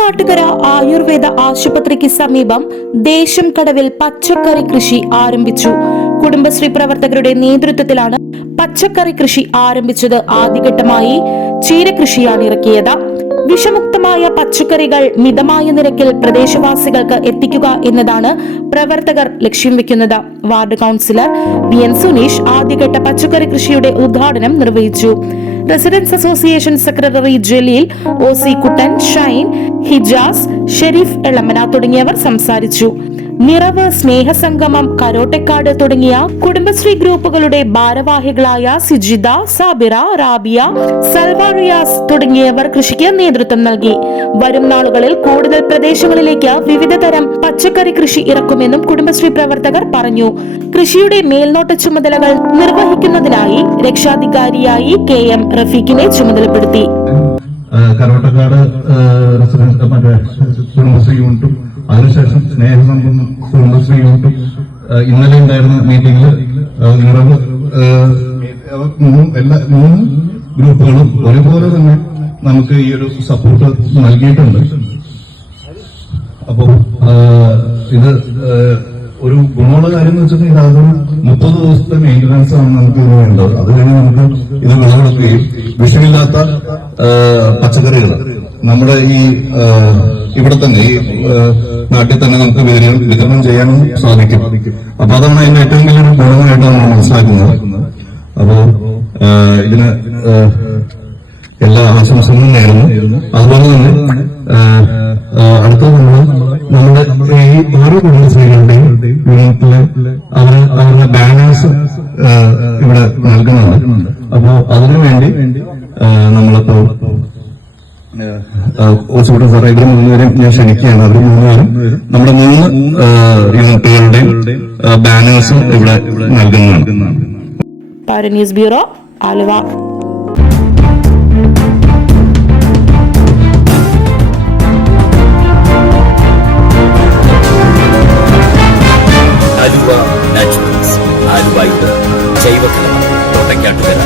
തോട്ടക്കാട്ടുകര ആയുർവേദ ആശുപത്രിക്ക് സമീപം ദേശം കടവിൽ പച്ചക്കറി കൃഷി ആരംഭിച്ചു. കുടുംബശ്രീ പ്രവർത്തകരുടെ നേതൃത്വത്തിലാണ് പച്ചക്കറി കൃഷി ആരംഭിച്ചത്. ആദ്യഘട്ടമായി ചീരകൃഷിയാണ് ഇറക്കിയത്. വിഷമുക്തമായ പച്ചക്കറികൾ മിതമായ നിരക്കിൽ പ്രദേശവാസികൾക്ക് എത്തിക്കുക എന്നതാണ് പ്രവർത്തകർ ലക്ഷ്യം വെക്കുന്നത്. Ward councillor V N Suneesh ആദ്യഘട്ട പച്ചക്കറി കൃഷിയുടെ ഉദ്ഘാടനം നിർവഹിച്ചു. Residence association secretary Jaleel O C Kuttan Shine Hijas Shereef Elamana തുടങ്ങിയവർ സംസാരിച്ചു. നിറവ് സ്നേഹസംഗമം കരോട്ടക്കാട് തുടങ്ങിയ കുടുംബശ്രീ ഗ്രൂപ്പുകളുടെ ഭാരവാഹികളായ സിജിത സാബിറ റാബിയ സൽവാറിയാസ് തുടങ്ങിയവർ കൃഷിക്ക് നേതൃത്വം നൽകി. വരും നാളുകളിൽ കൂടുതൽ പ്രദേശങ്ങളിലേക്ക് വിവിധ തരം പച്ചക്കറി കൃഷി ഇറക്കുമെന്നും കുടുംബശ്രീ പ്രവർത്തകർ പറഞ്ഞു. കൃഷിയുടെ മേൽനോട്ട ചുമതലകൾ നിർവഹിക്കുന്നതിനായി രക്ഷാധികാരിയായി കെ എം റഫീഖിനെ ചുമതലപ്പെടുത്തി. കരോട്ടക്കാട് റെസിഡൻസ് മറ്റേ കുടുംബശ്രീ യൂണിറ്റും അതിനുശേഷം സ്നേഹസംഘം കുടുംബശ്രീ യൂണിറ്റും ഇന്നലെ ഉണ്ടായിരുന്ന മീറ്റിംഗിൽ നിറവ് എല്ലാ മൂന്ന് ഗ്രൂപ്പുകളും ഒരുപോലെ തന്നെ നമുക്ക് ഈ ഒരു സപ്പോർട്ട് നൽകിയിട്ടുണ്ട് അപ്പോ ഏഹ് ഇത് ഒരു ഗുണമുള്ള കാര്യം എന്ന് വെച്ചിട്ടുണ്ടെങ്കിൽ അതൊരു മുപ്പത് ദിവസത്തെ മെയിന്റനൻസ് ആണ് നമുക്ക് ഇതിന് വേണ്ടത്. അത് കഴിഞ്ഞ് നമുക്ക് ഇത് വിളവെടുക്കുകയും വിഷമില്ലാത്ത പച്ചക്കറികൾ. നമ്മുടെ ഈ ഇവിടെ തന്നെ ഈ നാട്ടിൽ തന്നെ നമുക്ക് വിതരണം ചെയ്യാനും സാധിക്കും. അപ്പൊ അതാണ് അതിന്റെ ഏറ്റവും വലിയൊരു ഗുണമായിട്ട് നമ്മൾ മനസ്സിലാക്കുന്നത്. അപ്പോ ഇതിന് എല്ലാ ആശംസകളും നേരുന്നു. അതുപോലെ തന്നെ അടുത്തത് നമ്മൾ നമ്മുടെ ഈ ഓരോ കുടുംബശ്രീകളുടെയും വീട്ടിൽ അവർ അവരുടെ ബാനേഴ്സ് ഇവിടെ നൽകുന്നുണ്ട്. അപ്പോ അതിനുവേണ്ടി നമ്മളിപ്പോ ഹോസ്പിറ്റൽ സാറേ ഇവർ മൂന്നുപേരും ഞാൻ ക്ഷണിക്കുകയാണ്. അവർ മൂന്നുപേരും നമ്മുടെ മൂന്ന് യൂണിറ്റുകളുടെയും ബാനേഴ്സ് ഇവിടെ നൽകുന്നതാണ് news bureau Aluva.